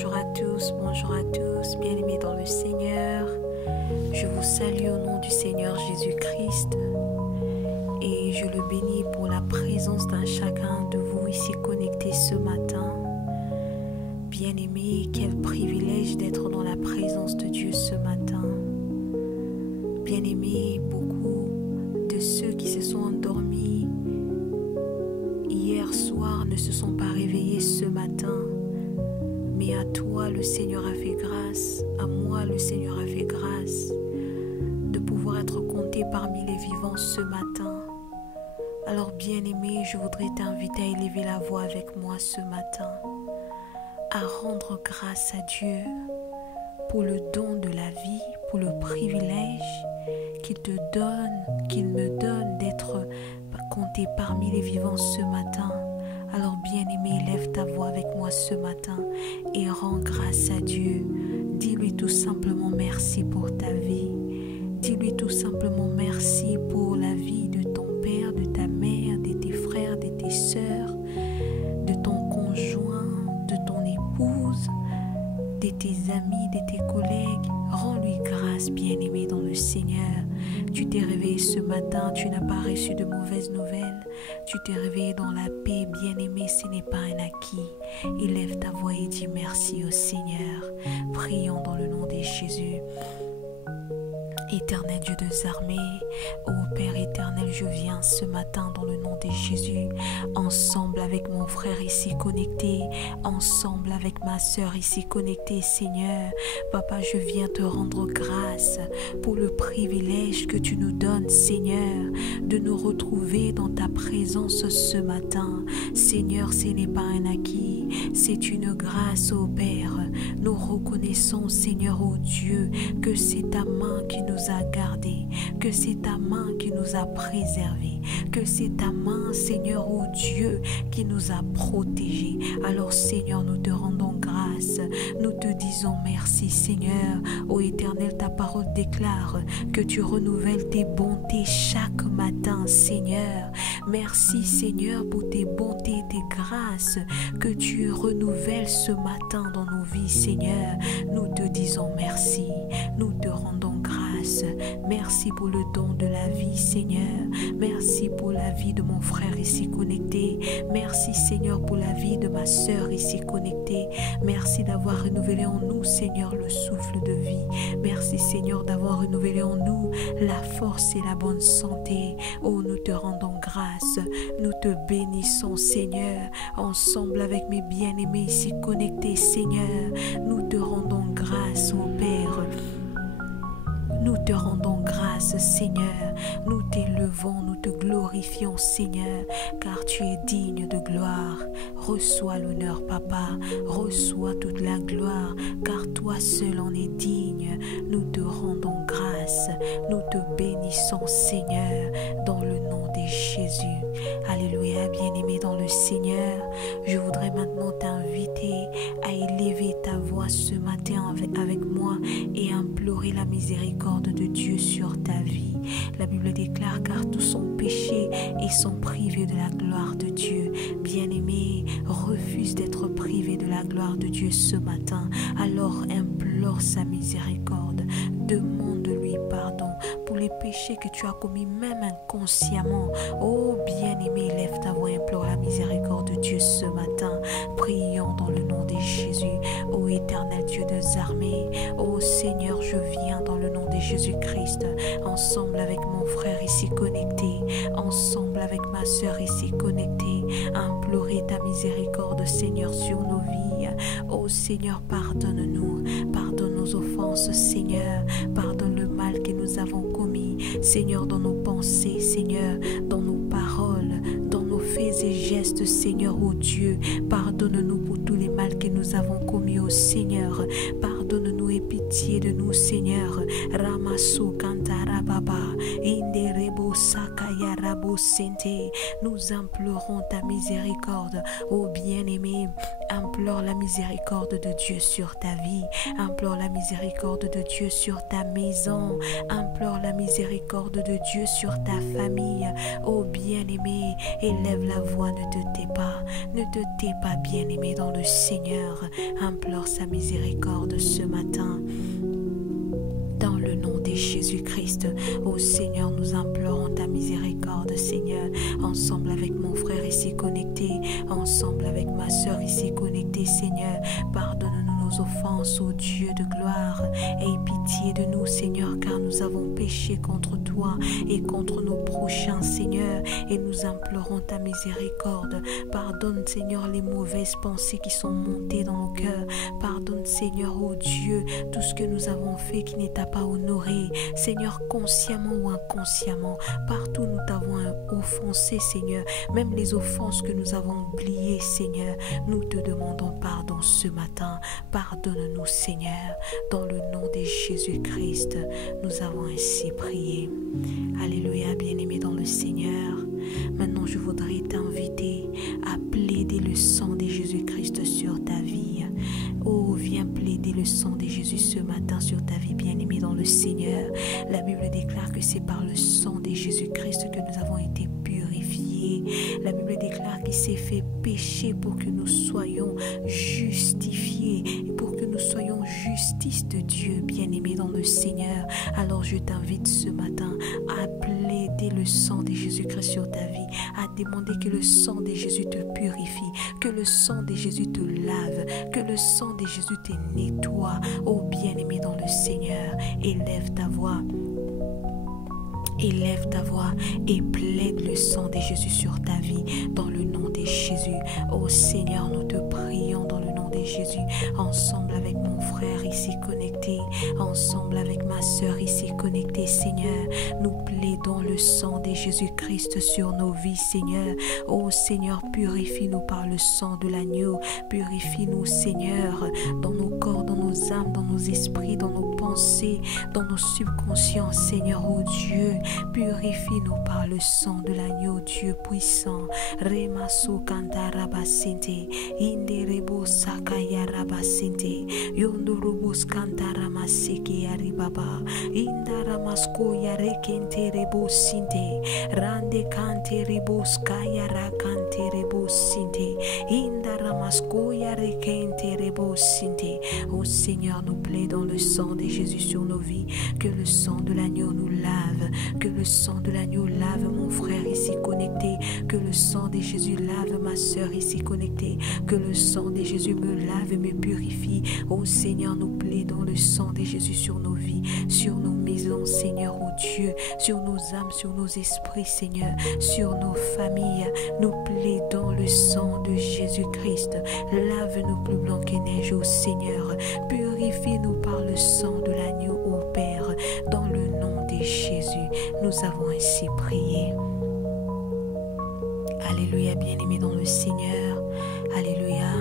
bonjour à tous, bien-aimés dans le Seigneur. Je vous salue au nom du Seigneur Jésus-Christ et je le bénis pour la présence d'un chacun de vous ici connectés ce matin. Bien-aimés, quel privilège d'être dans la présence de Dieu ce matin. Bien-aimés, beaucoup de ceux qui se sont endormis hier soir ne se sont pas réveillés ce matin. Mais à toi, le Seigneur a fait grâce, à moi, le Seigneur a fait grâce de pouvoir être compté parmi les vivants ce matin. Alors bien-aimé, je voudrais t'inviter à élever la voix avec moi ce matin, à rendre grâce à Dieu pour le don de la vie, pour le privilège qu'il me donne d'être compté parmi les vivants ce matin. Alors bien-aimé, élève ta voix avec moi ce matin et rends grâce à Dieu. Dis-lui tout simplement merci pour ta vie. Dis-lui tout simplement merci pour la vie de ton père, de ta mère, de tes frères, de tes sœurs, de ton conjoint, de ton épouse, de tes amis, de tes collègues. Rends-lui grâce, bien-aimé dans le Seigneur. Tu t'es réveillé ce matin, tu n'as pas reçu de mauvaises nouvelles. Tu t'es réveillé dans la paix, bien-aimé, ce n'est pas un acquis. Élève ta voix et dis merci au Seigneur. Prions dans le nom de Jésus. Éternel Dieu des armées, ô Père éternel, je viens ce matin dans le nom de Jésus, ensemble avec mon frère ici connecté, ensemble avec ma sœur ici connectée, Seigneur. Papa, je viens te rendre grâce pour le privilège que tu nous donnes, Seigneur, de nous retrouver dans ta présence ce matin. Seigneur, ce n'est pas un acquis, c'est une grâce, ô Père. Nous reconnaissons, Seigneur, ô Dieu, que c'est ta main qui nous a gardés, que c'est ta main qui nous a préservés, que c'est ta main, Seigneur, ô Dieu, qui nous a protégés. Alors, Seigneur, nous te rendons grâce, nous te disons merci, Seigneur. Ô Éternel, ta parole déclare que tu renouvelles tes bontés chaque matin, Seigneur. Merci, Seigneur, pour tes bontés et tes grâces que tu renouvelles ce matin dans nos vies, Seigneur. Nous te disons merci, nous te rendons grâce. Merci pour le don de la vie, Seigneur. Merci pour la vie de mon frère ici connecté. Merci, Seigneur, pour la vie de ma sœur ici connectée. Merci d'avoir renouvelé en nous, Seigneur, le souffle de vie. Merci, Seigneur, d'avoir renouvelé en nous la force et la bonne santé. Oh, nous te rendons grâce. Nous te bénissons, Seigneur, ensemble avec mes bien-aimés ici connectés, Seigneur. Nous te rendons grâce, ô Père. Nous te rendons grâce, Seigneur. Nous t'élevons, nous te glorifions, Seigneur, car tu es digne de gloire. Reçois l'honneur, Papa. Reçois toute la gloire, car toi seul en es digne. Nous te rendons grâce. Nous te bénissons, Seigneur, dans le nom de Jésus. Alléluia, bien-aimé dans le Seigneur. Je voudrais maintenant t'inviter à élever ta voix ce matin avec moi et implorer la miséricorde de Dieu sur ta vie. La Bible déclare car tous sont péchés et sont privés de la gloire de Dieu. Bien-aimé, refuse d'être privé de la gloire de Dieu ce matin. Alors implore sa miséricorde. Demande-lui pardon pour les péchés que tu as commis même inconsciemment. Oh bien-aimé, lève ta voix, implore la miséricorde de Dieu ce matin. Prions dans le nom de Jésus. Ô éternel Dieu des armées, ô Seigneur, je viens dans le nom de Jésus-Christ, ensemble avec mon frère ici connecté, ensemble avec ma sœur ici connectée, implorer ta miséricorde, Seigneur, sur nos vies. Ô Seigneur, pardonne-nous, pardonne nos offenses, Seigneur, pardonne le mal que nous avons commis, Seigneur, dans nos pensées, Seigneur, dans nos paroles, dans nos faits et gestes, Seigneur, ô Dieu, pardonne-nous pour tous les mal que nous avons commis, ô Seigneur, pardonne Pardonne-nous et pitié de nous, Seigneur. Ramasu Kantara Baba, Inderebo Sakaya Rabo Sente. Nous implorons ta miséricorde, ô bien-aimé. Implore la miséricorde de Dieu sur ta vie. Implore la miséricorde de Dieu sur ta maison. Implore la miséricorde de Dieu sur ta famille. Ô bien-aimé, élève la voix, ne te tais pas. Ne te tais pas, bien-aimé, dans le Seigneur. Implore sa miséricorde ce matin. Dans le nom de Jésus-Christ, ô Seigneur, nous implorons ta miséricorde, Seigneur, ensemble avec mon frère ici connecté, ensemble avec ma soeur ici connectée, Seigneur. Pardonne-nous nos offenses, ô Dieu de gloire. Aie pitié de nous, Seigneur, car nous avons péché contre toi et contre nos prochains, Seigneur, et nous implorons ta miséricorde. Pardonne, Seigneur, les mauvaises pensées qui sont montées dans nos cœurs. Pardonne, Seigneur, ô Dieu, tout ce que nous avons fait qui n'est pas honoré, Seigneur, consciemment ou inconsciemment. Partout nous t'avons offensé, Seigneur, même les offenses que nous avons oubliées, Seigneur, nous te demandons pardon ce matin. Pardonne-nous, Seigneur, dans le nom de Jésus-Christ, nous avons ainsi prié. Alléluia, bien-aimé dans le Seigneur. Maintenant, je voudrais t'inviter à plaider le sang de Jésus-Christ sur ta vie. Oh, viens plaider le sang de Jésus ce matin sur ta vie, bien-aimé dans le Seigneur. La Bible déclare que c'est par le sang de Jésus-Christ que nous avons été purifiés. La Bible déclare qu'il s'est fait péché pour que nous soyons justifiés et pour que nous soyons justice de Dieu, bien-aimé dans le Seigneur. Alors je t'invite ce matin à plaider le sang de Jésus-Christ sur ta vie, à demander que le sang de Jésus te purifie, que le sang de Jésus te lave, que le sang de Jésus te nettoie. Oh bien-aimé dans le Seigneur, élève ta voix. Élève ta voix et plaide le sang de Jésus sur ta vie dans le nom de Jésus. Oh Seigneur, nous te prions dans le nom de Jésus, ensemble avec mon frère ici connecté, ensemble avec ma soeur ici connectée, Seigneur. Nous plaidons le sang de Jésus-Christ sur nos vies, Seigneur. Oh Seigneur, purifie-nous par le sang de l'agneau. Purifie-nous, Seigneur, dans nos corps, dans nos âmes, dans nos esprits, dans nos pensées, dans nos subconscients, Seigneur, oh Dieu. Purifie-nous par le sang de l'agneau, Dieu puissant. Remaso kantara basente, inderebo sakaya rabasente, yondorobos kantara maseke yaribaba, indara masko yarekente rebo sinte, rande kante rebo skaya rakante rebo sinte, indara masko yarekente rebo sinte. Oh Seigneur, nous plaidons le sang de Jésus sur nos vies, que le sang de l'agneau nous lave, que le sang de l'agneau lave mon frère ici connecté, que le sang de Jésus lave ma soeur ici connectée, que le sang de Jésus me lave et me purifie. Oh Seigneur, nous plaidons le sang de Jésus sur nos vies, sur nos maisons, Seigneur, oh Dieu, sur nos âmes, sur nos esprits, Seigneur, sur nos familles. Nous plaidons le sang de Jésus-Christ. Lave-nous plus blanc que neige, oh Seigneur. Purifie-nous par le sang de l'agneau, ô Père, dans le nom de Jésus. Nous avons ainsi prié. Alléluia, bien-aimé dans le Seigneur. Alléluia.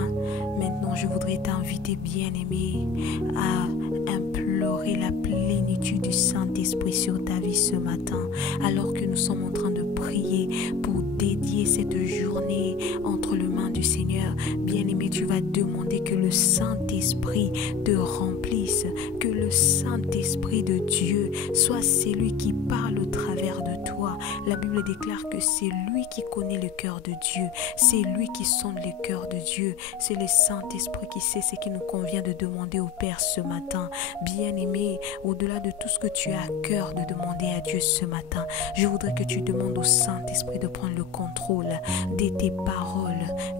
Maintenant, je voudrais t'inviter, bien-aimé, à implorer la plénitude du Saint-Esprit sur ta vie ce matin, alors que nous sommes en train de prier pour dédier cette journée entre les mains du Seigneur. Bien-aimé, tu vas demander que le Saint-Esprit te remplisse, que le Saint-Esprit de Dieu soit celui qui parle au travers de toi. La Bible déclare que c'est lui qui connaît le cœur de Dieu, c'est lui qui sonde le cœur de Dieu, c'est le Saint-Esprit qui sait ce qui nous convient de demander au Père ce matin. Bien-aimé, au-delà de tout ce que tu as à cœur de demander à Dieu ce matin, je voudrais que tu demandes au Saint-Esprit de prendre le contrôle de tes paroles,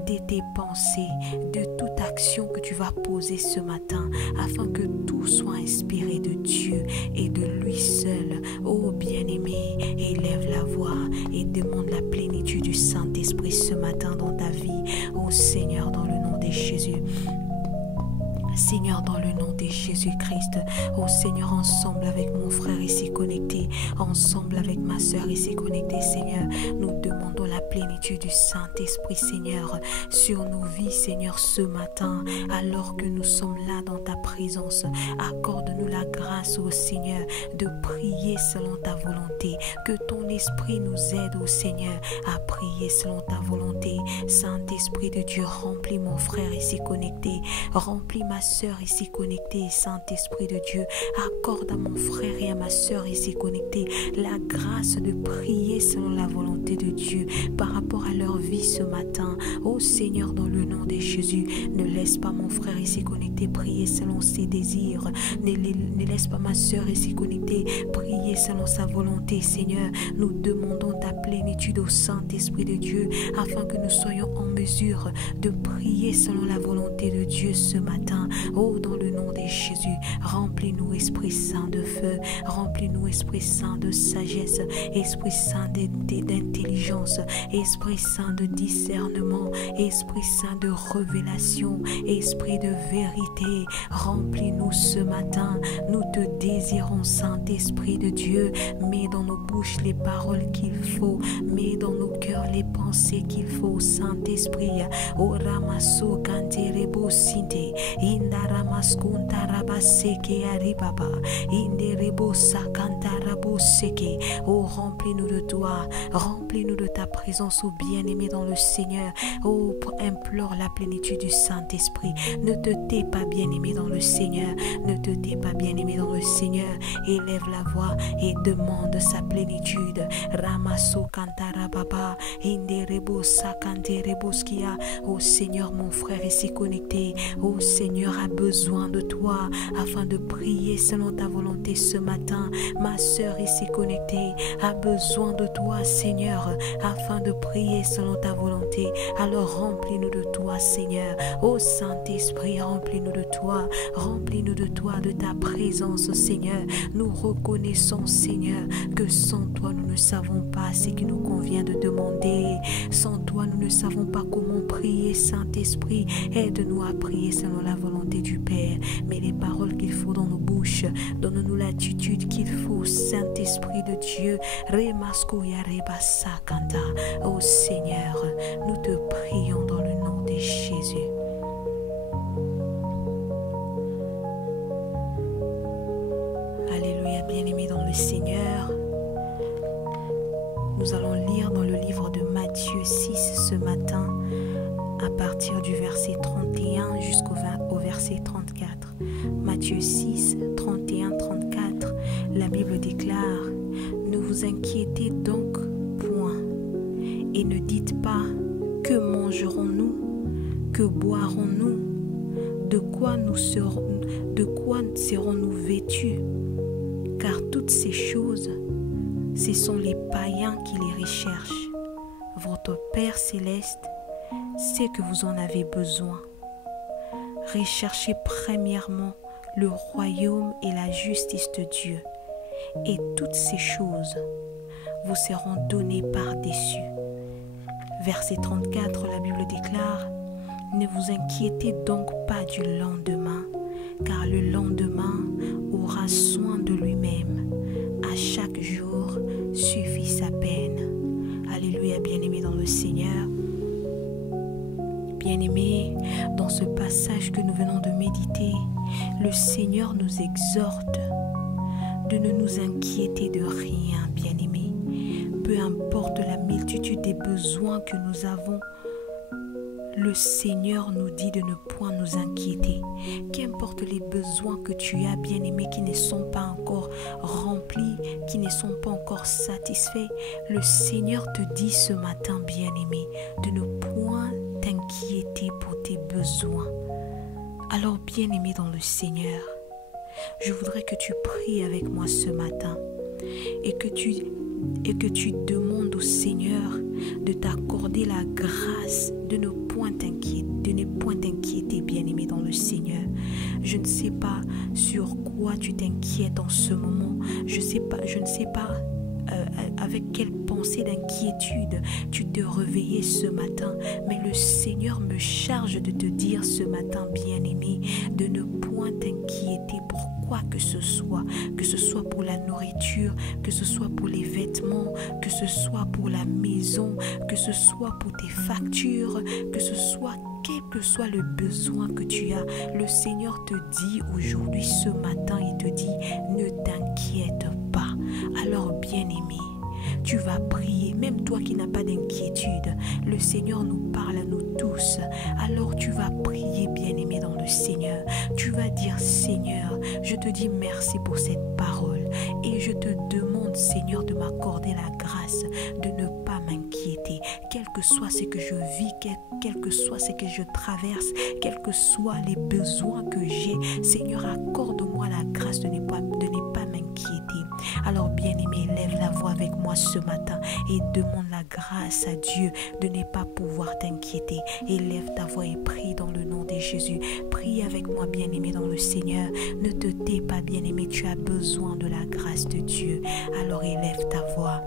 de tes pensées, de toute action que tu vas poser ce matin, afin que tout soit inspiré de Dieu et de lui seul. Oh bien-aimé, élève la voix et demande la plénitude du Saint-Esprit ce matin dans ta vie. Oh Seigneur, dans le nom de Jésus. Seigneur, dans le nom de Jésus-Christ, oh Seigneur, ensemble avec mon frère ici connecté, ensemble avec ma soeur ici connectée, Seigneur, nous demandons la plénitude plénitude du Saint-Esprit, Seigneur, sur nos vies, Seigneur, ce matin, alors que nous sommes là dans ta présence. Accorde-nous la grâce, ô Seigneur, de prier selon ta volonté. Que ton esprit nous aide, ô Seigneur, à prier selon ta volonté. Saint-Esprit de Dieu, remplis mon frère ici connecté. Remplis ma sœur ici connectée. Saint-Esprit de Dieu, accorde à mon frère et à ma sœur ici connectée la grâce de prier selon la volonté de Dieu par rapport à leur vie ce matin. Ô Seigneur, dans le nom de Jésus, ne laisse pas mon frère ici connecté prier selon ses désirs. Ne laisse pas ma sœur ici connectée prier selon sa volonté, Seigneur. Nous demandons ta plénitude au Saint-Esprit de Dieu afin que nous soyons en mesure de prier selon la volonté de Dieu ce matin. Oh, dans le nom de Jésus, remplis-nous, Esprit Saint de feu. Remplis-nous, Esprit Saint de sagesse. Esprit Saint d'intelligence. Esprit Saint de discernement. Esprit Saint de révélation. Esprit de vérité. Remplis-nous ce matin. Nous te désirons, Saint-Esprit de Dieu. Mets dans nos bouches les paroles qu'il faut. Mets dans nos cœurs les pensées qu'il faut, Saint-Esprit. O ramaso kanterebo sinte. Inda ramaskunta rabaseke aribaba. Inderebo sakantarabo seke. Oh, remplis-nous de toi. Remplis-nous de ta présence, ô bien-aimé dans le Seigneur. Oh, implore la plénitude du Saint-Esprit. Ne te tais pas, bien-aimé dans le Seigneur. Ne te tais pas, bien-aimé dans le Seigneur. Élève la voix et demande sa plénitude. Ramaso kantarababa. Inderebo sakanterebo skia. Oh Seigneur, mon frère ici connecté. Oh Seigneur, a besoin de toi afin de prier selon ta volonté ce matin. Ma sœur ici connectée a besoin de toi, Seigneur, afin de prier selon ta volonté. Alors remplis-nous de toi, Seigneur. Oh Saint-Esprit, remplis-nous de toi. Remplis-nous de toi, de ta présence, Seigneur. Nous reconnaissons, Seigneur, que sans toi, nous ne savons pas ce qui nous convient de demander. Sans toi, nous ne savons pas comment prier, Saint-Esprit. Aide-nous à prier selon la volonté du Père. Mets les paroles qu'il faut dans nos bouches. Donne-nous l'attitude qu'il faut, Saint-Esprit de Dieu. Oh Seigneur, nous te prions dans le nom de Jésus. Alléluia, bien-aimés dans le Seigneur. Nous allons lire dans le livre de Matthieu 6 ce matin, à partir du verset 31 jusqu'au verset 34. Matthieu 6, 31-34, la Bible déclare: ne vous inquiétez donc point, et ne dites pas: que mangerons-nous, que boirons-nous, de quoi serons-nous vêtus? Car toutes ces choses, ce sont les païens qui les recherchent. Votre Père céleste sait que vous en avez besoin. Recherchez premièrement le royaume et la justice de Dieu, et toutes ces choses vous seront données par-dessus. Verset 34, la Bible déclare: ne vous inquiétez donc pas du lendemain, car le lendemain aura soin de lui-même. À chaque jour suffit sa peine. Alléluia, bien-aimés dans le Seigneur. Bien-aimés, dans ce passage que nous venons de méditer, le Seigneur nous exhorte de ne nous inquiéter de rien, bien-aimés. Peu importe la multitude des besoins que nous avons, le Seigneur nous dit de ne point nous inquiéter. Qu'importe les besoins que tu as, bien-aimé, qui ne sont pas encore remplis, qui ne sont pas encore satisfaits, le Seigneur te dit ce matin, bien-aimé, de ne point t'inquiéter pour tes besoins. Alors, bien-aimé dans le Seigneur, je voudrais que tu pries avec moi ce matin et que tu demandes au Seigneur de t'accorder la grâce de ne point t'inquiéter, bien-aimé dans le Seigneur. Je ne sais pas sur quoi tu t'inquiètes en ce moment. Je ne sais pas avec quelle pensée d'inquiétude tu te réveillais ce matin. Mais le Seigneur me charge de te dire ce matin, bien-aimé, de ne point t'inquiéter pour quoi que ce soit pour la nourriture, que ce soit pour les vêtements, que ce soit pour la maison, que ce soit pour tes factures, que ce soit quel que soit le besoin que tu as. Le Seigneur te dit aujourd'hui, ce matin, il te dit, ne t'inquiète pas. Alors, bien-aimé, tu vas prier, même toi qui n'as pas d'inquiétude. Le Seigneur nous parle à nous tous. Alors tu vas prier, bien-aimé, dans le Seigneur. Tu vas dire, Seigneur, je te dis merci pour cette parole. Et je te demande, Seigneur, de m'accorder la grâce de ne pas m'inquiéter. Quel que soit ce que je vis, quel que soit ce que je traverse, quels que soient les besoins que j'ai, Seigneur, accorde-moi la grâce de ne pas m'inquiéter. Alors, bien-aimé, lève la voix avec moi ce matin et demande la grâce à Dieu de ne pas pouvoir t'inquiéter. Élève ta voix et prie dans le nom de Jésus. Prie avec moi, bien-aimé, dans le Seigneur. Ne te tais pas, bien-aimé, tu as besoin de la grâce de Dieu. Alors élève ta voix.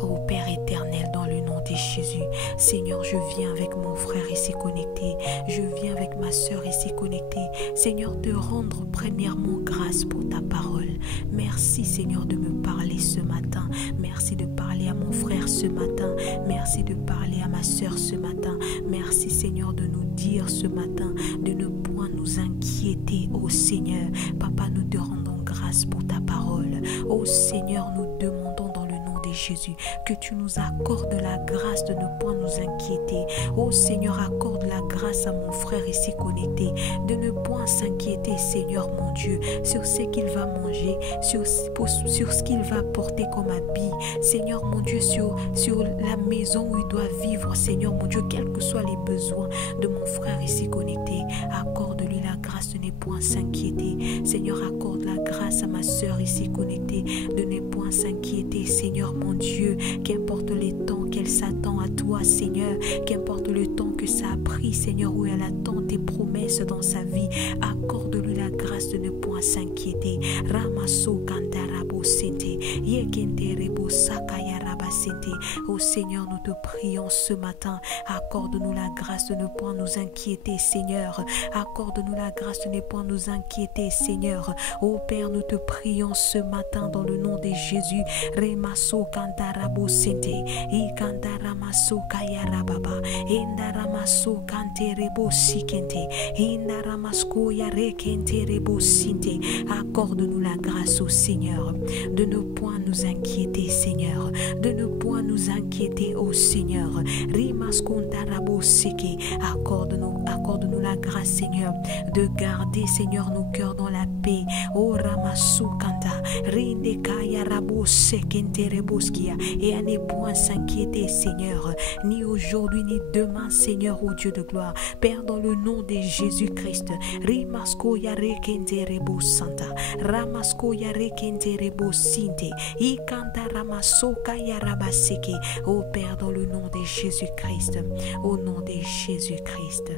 Ô Père éternel, dans le nom de Jésus, Seigneur, je viens avec mon frère ici connecté. Je viens avec ma soeur ici connectée. Seigneur, te rendre premièrement grâce pour ta parole. Merci, Seigneur, de me parler ce matin. Merci de parler à mon frère ce matin. Merci de parler à ma soeur ce matin. Merci, Seigneur, de nous dire ce matin de ne point nous inquiéter. Ô Seigneur, Papa, nous te rendons grâce pour ta parole. Ô Seigneur, nous demandons dans le nom de Jésus que tu nous accordes la grâce de ne point nous inquiéter. Ô Seigneur, accorde la grâce à mon frère ici connecté de ne point s'inquiéter, Seigneur mon Dieu, sur ce qu'il va manger, sur ce qu'il va porter comme habit, Seigneur mon Dieu, sur la maison où il doit vivre, Seigneur mon Dieu, quels que soient les besoins de mon frère ici connecté, accorde-lui la grâce de ne point s'inquiéter. Seigneur, accorde la grâce à ma soeur ici connectée de ne point s'inquiéter, Seigneur mon Dieu, qu'importe les temps qu'elle s'attend à toi, Seigneur, qu'importe le temps que ça a pris, Seigneur, où elle attend tes promesses dans sa vie, accorde-lui la grâce de ne point s'inquiéter. Ramasso kantarabo sente, yekente rebo sakaya rabasente. Oh Seigneur, nous te prions ce matin, accorde-nous la grâce de ne point nous inquiéter, Seigneur. Accorde-nous la grâce de ne point nous inquiéter, Seigneur. Oh Père, nous te prions ce matin dans le nom de Jésus. Remasso kantarabo sente, ikantaramasso kayarababa, endaramasso kanterebo sikente, indaramasko yarekente rebo sinte. Accorde-nous la grâce au Seigneur de ne point nous inquiéter, Seigneur, de ne point nous inquiéter, au Seigneur. Rimaskontarabo seke, accorde-nous la grâce, Seigneur, de garder, Seigneur, nos cœurs dans la paix. Oh Ramasu kanta, rinde kaya rabo sekente reboskia, et à ne point s'inquiéter, Seigneur, ni aujourd'hui ni demain, Seigneur, ô Dieu de gloire. Père, dans le nom de Jésus-Christ, Rimasko yarekente rebo santa, Ramasko yarekente rebo sinte, ikanta ramasoka yarabaseke. Ô Père, dans le nom de Jésus-Christ, au nom de Jésus-Christ.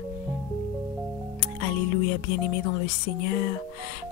Alléluia, bien-aimé dans le Seigneur,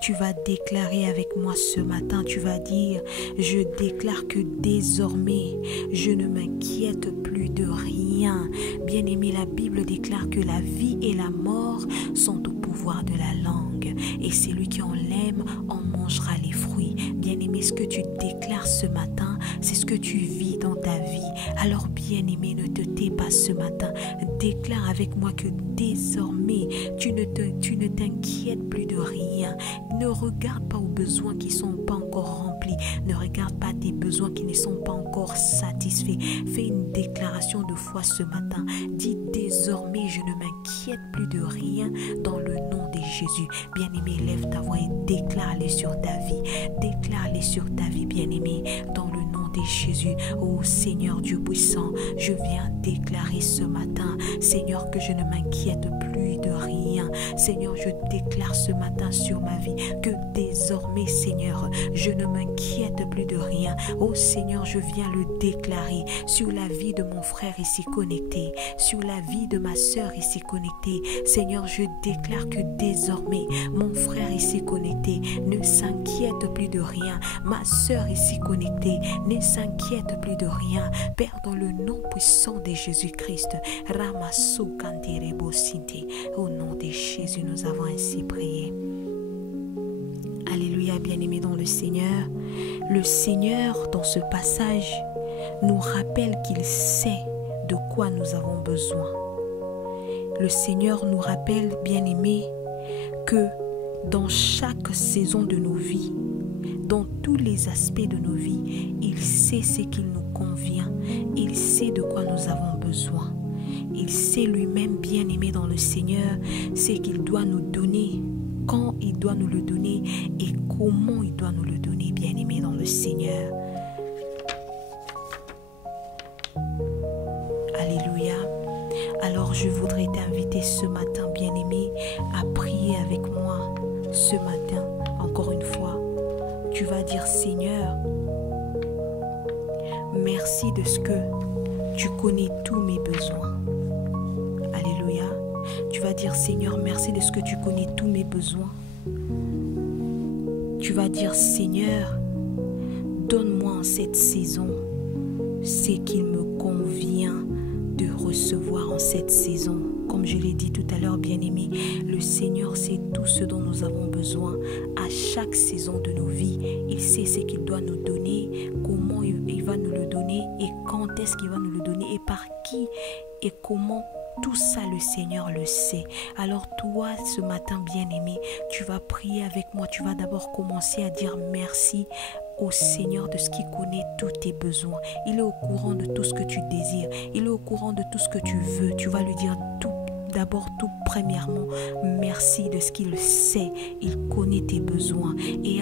tu vas déclarer avec moi ce matin, tu vas dire, je déclare que désormais, je ne m'inquiète plus de rien. Bien-aimé, la Bible déclare que la vie et la mort sont au pouvoir de la langue, et celui qui en l'aime en mangera les fruits. Bien-aimé, ce que tu déclares ce matin, c'est ce que tu vis dans ta vie. Alors, bien-aimé, ne te tais pas ce matin. Déclare avec moi que désormais, tu ne t'inquiètes plus de rien. Ne regarde pas aux besoins qui ne sont pas encore remplis. Ne regarde pas tes besoins qui ne sont pas encore satisfaits. Fais une déclaration de foi ce matin. Dis désormais, je ne m'inquiète plus de rien dans le nom de Jésus. Bien-aimé, lève ta voix et déclare-les sur ta vie. Déclare-les sur ta vie, bien-aimé, dans le nom de Jésus. Oh Seigneur Dieu puissant, je viens déclarer ce matin, Seigneur, que je ne m'inquiète plus de rien. Seigneur, je déclare ce matin sur ma vie que désormais, Seigneur, je ne m'inquiète plus de rien. Oh Seigneur, je viens le déclarer sur la vie de mon frère ici connecté, sur la vie de ma sœur ici connectée. Seigneur, je déclare que désormais, mon frère ici connecté ne s'inquiète plus de rien. Ma sœur ici connectée ne s'inquiète plus de rien. Père, dans le nom puissant de Jésus-Christ, Ramassou Kanterebo Sinti, au nom de Jésus, nous avons ainsi prié. Alléluia, bien-aimés dans le Seigneur. Le Seigneur, dans ce passage, nous rappelle qu'il sait de quoi nous avons besoin. Le Seigneur nous rappelle, bien-aimés, que dans chaque saison de nos vies, dans tous les aspects de nos vies, il sait ce qu'il nous convient. Il sait de quoi nous avons besoin. Il sait lui-même, bien-aimé dans le Seigneur, ce qu'il doit nous donner, quand il doit nous le donner et comment il doit nous le donner, bien-aimé dans le Seigneur. Alléluia. Alors je voudrais t'inviter ce matin, bien-aimé, à prier avec moi ce matin. Encore une fois, tu vas dire: Seigneur, merci de ce que tu connais tous mes besoins. Alléluia. Tu vas dire: Seigneur, merci de ce que tu connais tous mes besoins. Tu vas dire: Seigneur, donne-moi en cette saison ce qu'il me convient de recevoir en cette saison. Comme je l'ai dit tout à l'heure, bien-aimé, le Seigneur sait tout ce dont nous avons besoin à chaque saison de nos vies. Il sait ce qu'il doit nous donner, comment il va nous le donner et quand est-ce qu'il va nous le donner et par qui et comment. Tout ça, le Seigneur le sait. Alors toi, ce matin, bien-aimé, tu vas prier avec moi. Tu vas d'abord commencer à dire merci au Seigneur de ce qu'il connaît tous tes besoins. Il est au courant de tout ce que tu désires. Il est au courant de tout ce que tu veux. Tu vas lui dire tout. D'abord, tout premièrement, merci de ce qu'il sait. Il connaît tes besoins. Et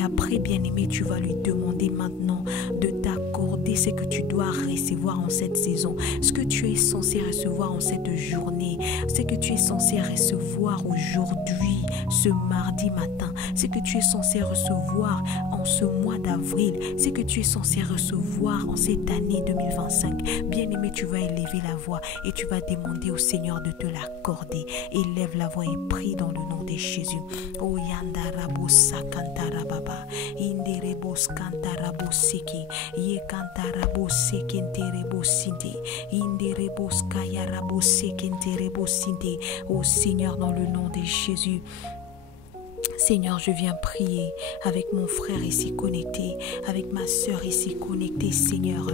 après, bien-aimé, tu vas lui demander maintenant de t'accorder ce que tu dois recevoir en cette saison. Ce que tu es censé recevoir en cette journée. Ce que tu es censé recevoir aujourd'hui, ce mardi matin. Ce que tu es censé recevoir en ce mois d'avril. Ce que tu es censé recevoir en cette année 2025. Bien-aimé, tu vas élever la voix et tu vas demander au Seigneur de te l'accorder. Élève la voix et prie dans le nom de Jésus. Oh yandarabo sakantarababa inderebo skantarabo seki ye kantarabo sekenterebo sinte inderebo skayarabo sekenterebo sinte. Oh Seigneur, dans le nom de Jésus, Seigneur, je viens prier avec mon frère ici connecté, avec ma sœur ici connectée, Seigneur.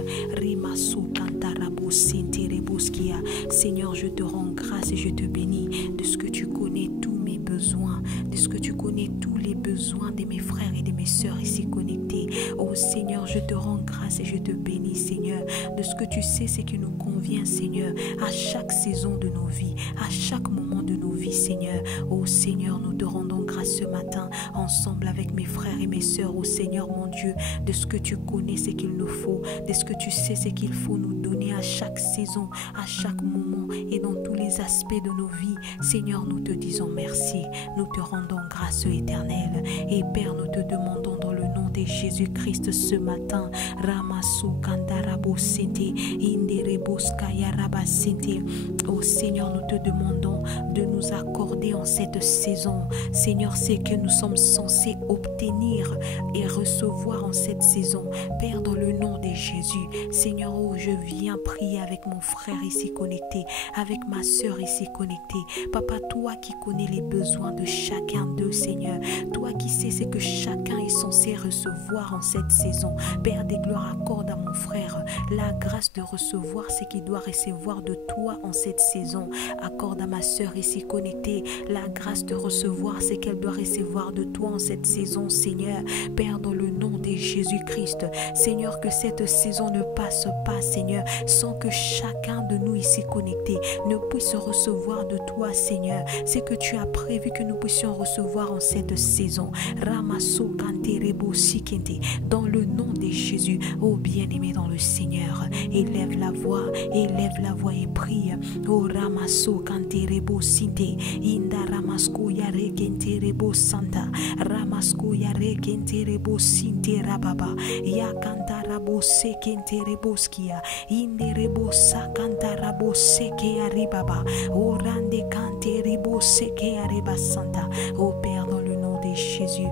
Seigneur, je te rends grâce et je te bénis de ce que tu connais tous mes besoins, de ce que tu connais tous les besoins de mes frères et de mes sœurs ici connectés. Oh Seigneur, je te rends grâce et je te bénis, Seigneur, de ce que tu sais, ce qui nous convient, Seigneur, à chaque saison de nos vies, à chaque moment de nos vies, Seigneur. Oh Seigneur, nous te rendons grâce ce matin, ensemble avec mes frères et mes sœurs, oh Seigneur mon Dieu, de ce que tu connais, ce qu'il nous faut, de ce que tu sais, ce qu'il faut nous donner à chaque saison, à chaque moment et dans tous les aspects de nos vies. Seigneur, nous te disons merci, nous te rendons grâce éternelle et Père, nous te demandons dans le nom de Jésus-Christ ce matin, Ramassou Kandarabo Sente, Indereboskaya Raba Sente. Oh Seigneur, nous te demandons de nous accorder en cette saison, Seigneur, c'est que nous sommes censés obtenir et recevoir en cette saison. Père, dans le nom de Jésus, Seigneur, oh, je viens prier avec mon frère ici connecté, avec ma sœur ici connectée. Papa, toi qui connais les besoins de chacun d'eux, Seigneur, toi qui sais ce que chacun est censé recevoir en cette saison. Père des gloires, accorde à mon frère la grâce de recevoir ce qu'il doit recevoir de toi en cette saison. Accorde à ma sœur ici connectée la grâce de recevoir ce qu'elle doit recevoir de toi en cette saison, Seigneur. Père, dans le nom de Jésus-Christ, Seigneur, que cette saison ne passe pas, Seigneur, sans que chacun de nous ici connectés ne puisse recevoir de toi, Seigneur, ce que tu as prévu que nous puissions recevoir en cette saison. Ramasso kanterebo sikente, dans le nom de Jésus. Oh bien-aimé dans le Seigneur, élève la voix et prie. Oh ramasso kanterebo sinte, inda ramasko yare kenterebo santa, ramasko yare kenterebo sinte rababa, ya kantarabo sekenterebo skia, inderebo sakantarabo seke aribaba, oh rande kanterebo seke ariba santa. Oh Père, dans le nom de Jésus,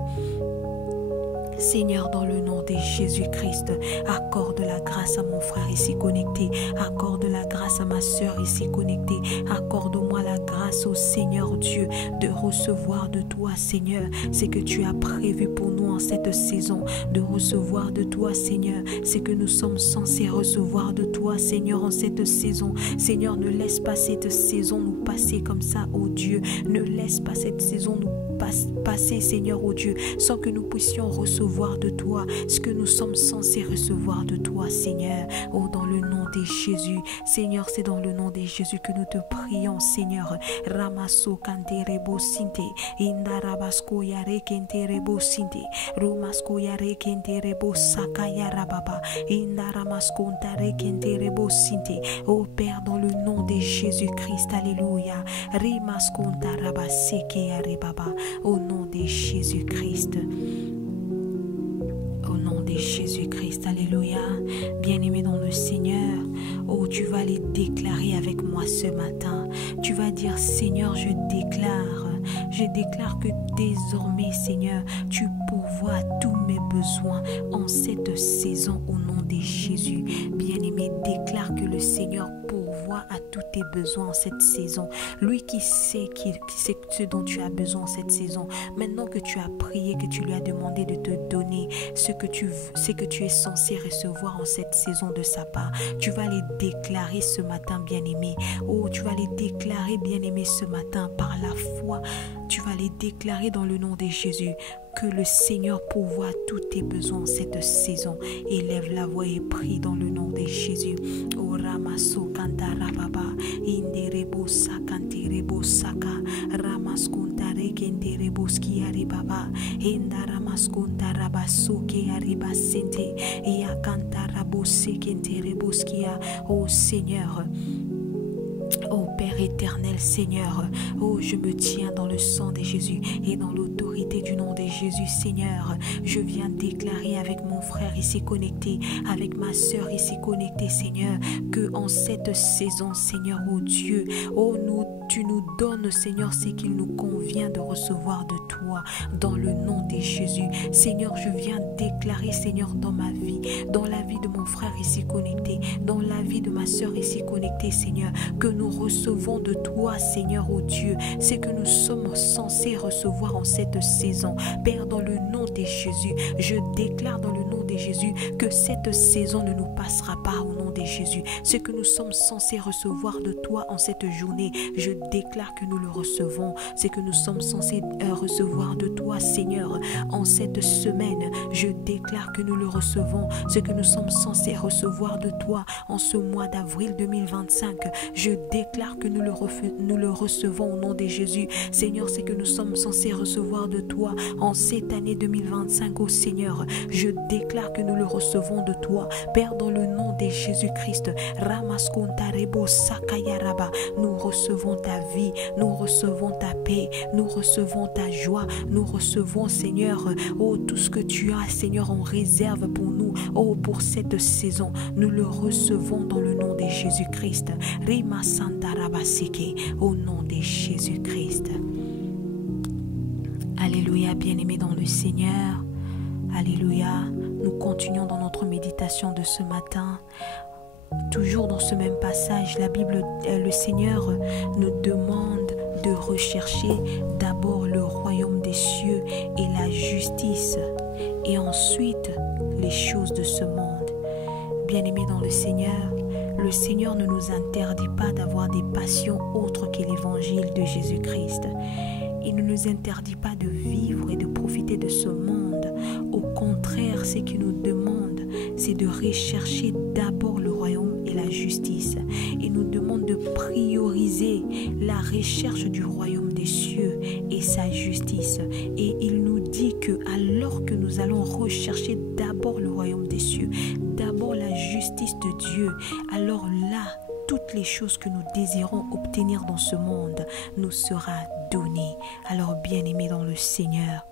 Seigneur, dans le nom de Jésus-Christ, accorde la grâce à mon frère ici connecté, accorde la grâce à ma sœur ici connectée, accorde-moi la grâce au Seigneur Dieu de recevoir de toi, Seigneur, ce que tu as prévu pour nous en cette saison, de recevoir de toi, Seigneur, ce que nous sommes censés recevoir de toi, Seigneur, en cette saison. Seigneur, ne laisse pas cette saison nous passer comme ça, oh Dieu, ne laisse pas cette saison nous passer, Seigneur, oh Dieu, sans que nous puissions recevoir de toi ce que nous sommes censés recevoir de toi, Seigneur. Oh, dans le nom de Jésus, Seigneur, c'est dans le nom de Jésus que nous te prions, Seigneur. Ramasso kanterebo sinte, indarabasco yare kenterebo sinte, romasco yare kenterebo sakaya rababa, indaramasco ntare kenterebo sinte. Oh Père, dans le nom de Jésus-Christ, alléluia. Rimasco ntarabaseke arebaba. Au nom de Jésus-Christ. Au nom de Jésus-Christ. Alléluia. Bien-aimé dans le Seigneur. Oh, tu vas les déclarer avec moi ce matin. Tu vas dire, Seigneur, je déclare que désormais, Seigneur, tu pourvois à tous mes besoins en cette saison au nom de Jésus. Bien-aimé, déclare que le Seigneur pourvoit à tous tes besoins en cette saison. Lui qui sait ce dont tu as besoin en cette saison. Maintenant que tu as prié, que tu lui as demandé de te donner ce que tu es censé recevoir en cette saison de sa part, tu vas les déclarer ce matin, bien-aimé. Oh, tu vas les déclarer, bien-aimé, ce matin par la foi. Tu vas les déclarer dans le nom de Jésus. Que le Seigneur pourvoit tous tes besoins en cette saison. Élève la voix et prie dans le nom de Jésus. Oh ramasso kantarababa, inderebo sakanterebo saka, ramaskuntare kenderebo skiaribaba, indaramaskuntarabaso ke aribasente, yakantarabo sekenterebo skia. Oh Seigneur, oh Père éternel, Seigneur, oh je me tiens dans le sang de Jésus et dans l'autorité du nom de Jésus, Seigneur. Je viens déclarer avec mon frère ici connecté, avec ma sœur ici connectée, Seigneur, que en cette saison, Seigneur, oh Dieu, oh tu nous donnes, Seigneur, ce qu'il nous convient de recevoir de toi, dans le nom de Jésus. Seigneur, je viens déclarer, Seigneur, dans ma vie, dans la vie de mon frère ici connecté, dans la vie de ma sœur ici connectée, Seigneur, que nous recevons de toi, Seigneur, oh Dieu, c'est que nous sommes censés recevoir en cette saison. Père, dans le nom de Jésus, je déclare dans le nom de Jésus que cette saison ne nous passera pas au nom de Jésus. Ce que nous sommes censés recevoir de toi en cette journée, je déclare que nous le recevons. Ce que nous sommes censés recevoir de toi, Seigneur, en cette semaine, je déclare que nous le recevons. Ce que nous sommes censés recevoir de toi en ce mois d'avril 2025, je déclare que nous le recevons au nom de Jésus. Seigneur, ce que nous sommes censés recevoir de toi en cette année 2025, oh Seigneur, je déclare que nous le recevons de toi. Père, dans le nom de Jésus-Christ, Ramaskontarebo Sakayaraba, nous recevons ta vie, nous recevons ta paix, nous recevons ta joie, nous recevons, Seigneur, oh, tout ce que tu as, Seigneur, en réserve pour nous, oh, pour cette saison, nous le recevons dans le nom de Jésus-Christ. Rima Santa Rabasike, au nom de Jésus-Christ. Alléluia, bien-aimés dans le Seigneur. Alléluia. Nous continuons dans notre méditation de ce matin. Toujours dans ce même passage, la Bible, le Seigneur nous demande de rechercher d'abord le royaume des cieux et la justice, et ensuite les choses de ce monde. Bien-aimés dans le Seigneur, Le Seigneur ne nous interdit pas d'avoir des passions autres que l'évangile de Jésus-Christ. Il ne nous interdit pas de vivre et de profiter de ce monde. Au contraire, ce qu'il nous demande, c'est de rechercher d'abord le royaume et la justice. Il nous demande de prioriser la recherche du royaume des cieux et sa justice. Et il nous dit que alors que nous allons rechercher d'abord le royaume des cieux, d'abord la justice de Dieu, alors là, toutes les choses que nous désirons obtenir dans ce monde nous sera donné. Alors, bien-aimé dans le Seigneur,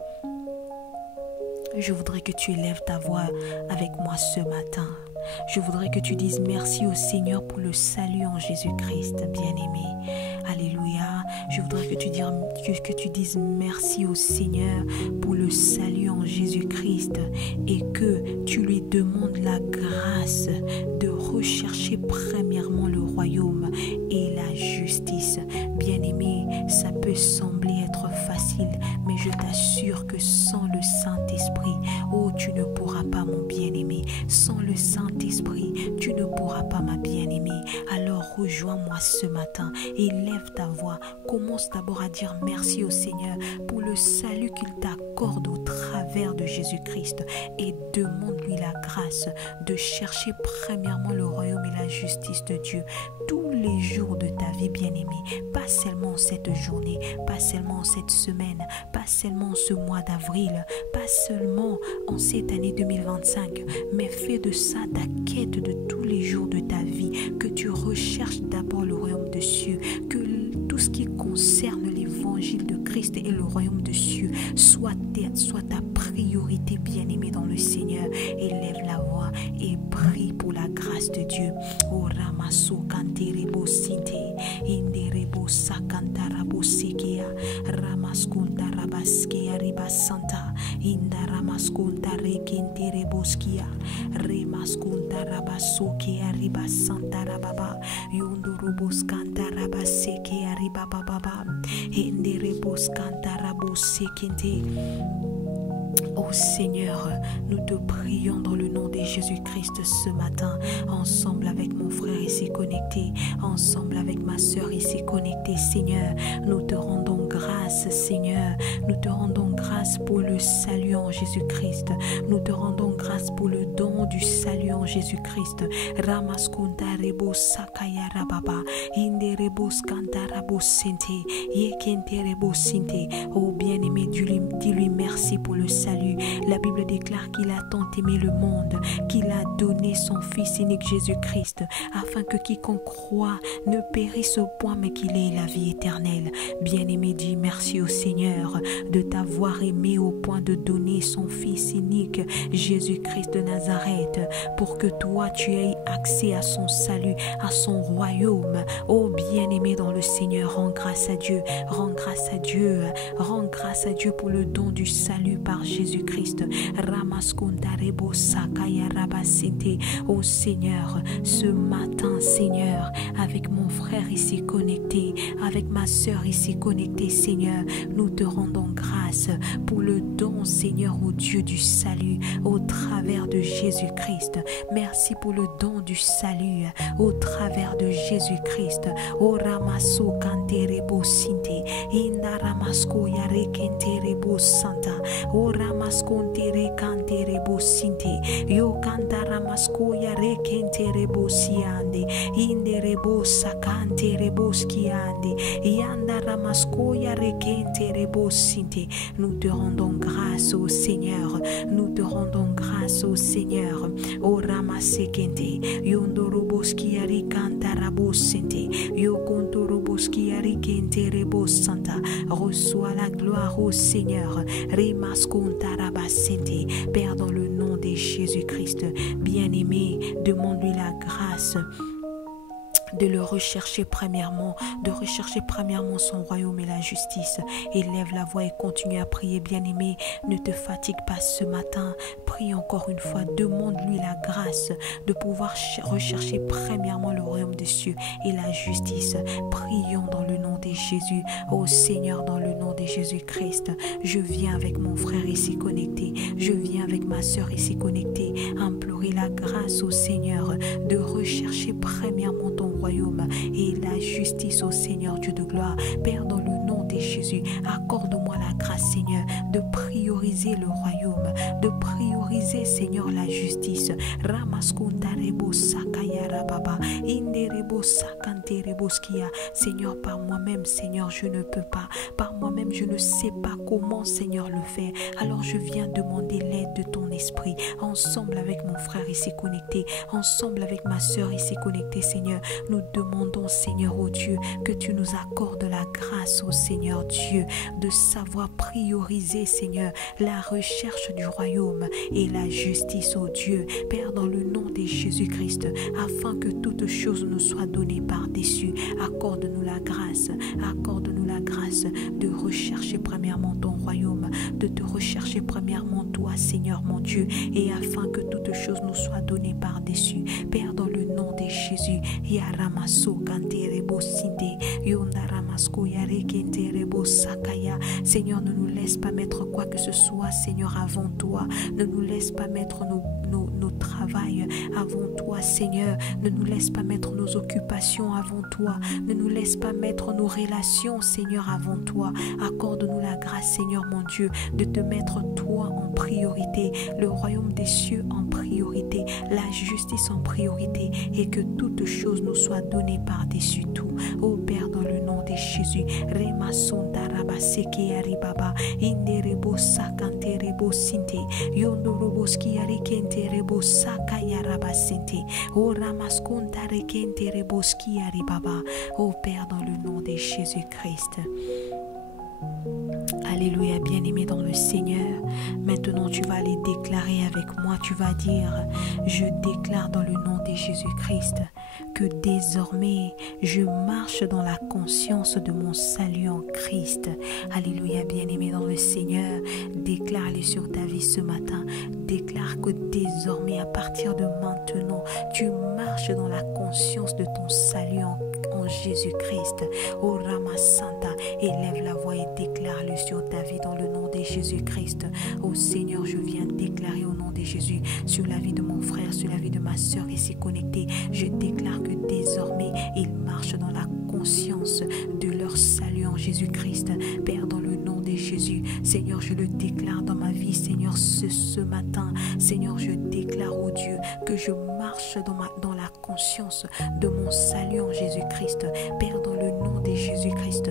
je voudrais que tu élèves ta voix avec moi ce matin. Je voudrais que tu dises merci au Seigneur pour le salut en Jésus-Christ, bien-aimé. Alléluia. Je voudrais que tu dises merci au Seigneur pour le salut en Jésus-Christ et que tu lui demandes la grâce de rechercher premièrement le royaume et la justice. Bien-aimé, ça peut sembler être facile, mais je t'assure que sans le Saint-Esprit, oh, tu ne pourras pas, mon bien-aimé. Sans le Saint-Esprit, tu ne pourras pas, ma bien-aimée. Alors rejoins-moi ce matin et lève ta voix. Commence d'abord à dire merci au Seigneur pour le salut qu'il t'accorde au travers de Jésus-Christ et demande-lui la grâce de chercher premièrement le royaume et la justice de Dieu tous les jours de ta vie, bien-aimée. Pas seulement cette journée, pas seulement cette semaine, pas seulement ce mois d'avril, pas seulement en cette année 2025, mais fais de ça ta quête de tous les jours de ta vie, que tu recherches d'abord le royaume des cieux, que tout ce qui concerne l'évangile de Christ et le royaume des cieux soit ta priorité, bien-aimée dans le Seigneur. Élève la voix et prie pour la grâce de Dieu. Oh ramasso canterebo sinte, inderebo sacantarabo sekia, ramasconta rabaskia ribasanta, indaramasconta rekenterebo skia, remasconta rabasokia ribasanta rababa, yondorobos cantarabaseke ribababa, inderebos cantarabosekente. Oh Seigneur, nous te prions dans le nom de Jésus-Christ ce matin, ensemble avec mon frère ici connecté, ensemble avec ma soeur ici connectée. Seigneur, nous te rendons grâce, Seigneur, nous te rendons grâce pour le salut en Jésus-Christ, nous te rendons grâce pour le don du salut en Jésus-Christ. Ramaskunta rebo sakaya rababa, inde rebo skanta rabo sente, yekente rebo sinte. Oh bien-aimé, dis-lui merci pour le salut. La Bible déclare qu'il a tant aimé le monde, qu'il a donné son Fils unique Jésus-Christ, afin que quiconque croit ne périsse au point, mais qu'il ait la vie éternelle. Bien-aimé, dis merci au Seigneur de t'avoir aimé au point de donner son Fils unique Jésus-Christ de Nazareth, pour que toi tu aies accès à son salut, à son royaume. Oh bien-aimé dans le Seigneur, rends grâce à Dieu, rends grâce à Dieu, rends grâce à Dieu pour le don du salut par Jésus-Christ. Ramaskuntarebo sakaya rabasente. Oh Seigneur, ce matin, Seigneur, avec mon frère ici connecté, avec ma soeur ici connectée, Seigneur, nous te rendons grâce pour le don, Seigneur, au Dieu du salut, au travers de Jésus-Christ. Merci pour le don du salut au travers de Jésus-Christ. Oh ramaso kanterebo sinte, inda ramasko yare kenterebo santa. O ramascontere cantere bosinte, yo cantara mascoia rekentere bosiande, indere bossa cantere boschiande, yanda ramascoia rekentere bosinte. Nous te rendons grâce au Seigneur, nous te rendons grâce au Seigneur. O ramasekente, yondoro boschia ricantara bosinte, yo contoro boschia rikentere bosanta. Reçois la gloire au Seigneur. Père, dans le nom de Jésus-Christ, bien-aimé, demande-lui la grâce de le rechercher premièrement, de rechercher premièrement son royaume et la justice. Élève la voix et continue à prier, bien-aimé. Ne te fatigue pas ce matin. Prie encore une fois. Demande-lui la grâce de pouvoir rechercher premièrement le royaume des cieux et la justice. Prions dans le nom de Jésus. Ô Seigneur, dans le nom de Jésus-Christ, je viens avec mon frère ici connecté. Je viens avec ma soeur ici connectée. Implorer la grâce au Seigneur de rechercher premièrement ton royaume et la justice au Seigneur Dieu de gloire. Père, dans le nom de Jésus, accorde-moi la grâce, Seigneur, de prioriser le royaume, de prioriser, Seigneur, la justice. Seigneur, par moi-même, Seigneur, je ne peux pas. Par moi-même, je ne sais pas comment, Seigneur, le faire. Alors je viens demander l'aide de ton esprit, ensemble avec mon frère ici connecté, ensemble avec ma soeur ici connectée, Seigneur. Nous demandons, Seigneur, ô Dieu, que tu nous accordes la grâce, ô Seigneur Dieu, de savoir prioriser, Seigneur, la recherche du royaume et la justice, ô Dieu, Père, dans le nom de Jésus-Christ, afin que toute chose nous soit donnée par-dessus. Accorde-nous la grâce de rechercher premièrement ton royaume, de te rechercher premièrement toi, Seigneur mon Dieu, et afin que toute chose nous soit donnée par-dessus. Père, dans le nom de Jésus, Seigneur, ne nous laisse pas mettre quoi que ce soit, Seigneur, avant toi. Ne nous laisse pas mettre nos travails avant toi, Seigneur. Ne nous laisse pas mettre nos occupations avant toi. Ne nous laisse pas mettre nos relations, Seigneur, avant toi. Accorde-nous la grâce, Seigneur mon Dieu, de te mettre toi en priorité, le royaume des cieux en priorité, la justice en priorité, et que toute chose nous soit donnée par-dessus tout. Ô Père, dans le nom de Jésus, ô Père, dans le nom de Jésus-Christ. Alléluia, bien-aimé dans le Seigneur. Maintenant, tu vas aller déclarer avec moi. Tu vas dire, je déclare dans le nom de Jésus-Christ que désormais, je marche dans la conscience de mon salut en Christ. Alléluia, bien-aimé dans le Seigneur. Déclare-le sur ta vie ce matin. Déclare que désormais, à partir de maintenant, tu marches dans la conscience de ton salut en Jésus-Christ. Oh Rama Santa, élève la voix et déclare-le sur ta vie dans le nom de Jésus-Christ. Oh Seigneur, je viens déclarer au nom de Jésus sur la vie de mon frère, sur la vie de ma soeur ici connectée. Je déclare que désormais, ils marchent dans la conscience de leur salut en Jésus-Christ. Père, dans le nom de Jésus, Seigneur, je le déclare dans ma vie, Seigneur, ce matin. Seigneur, je déclare, oh Dieu, que je marche dans la conscience de mon salut en Jésus-Christ. Père, dans le nom de Jésus-Christ,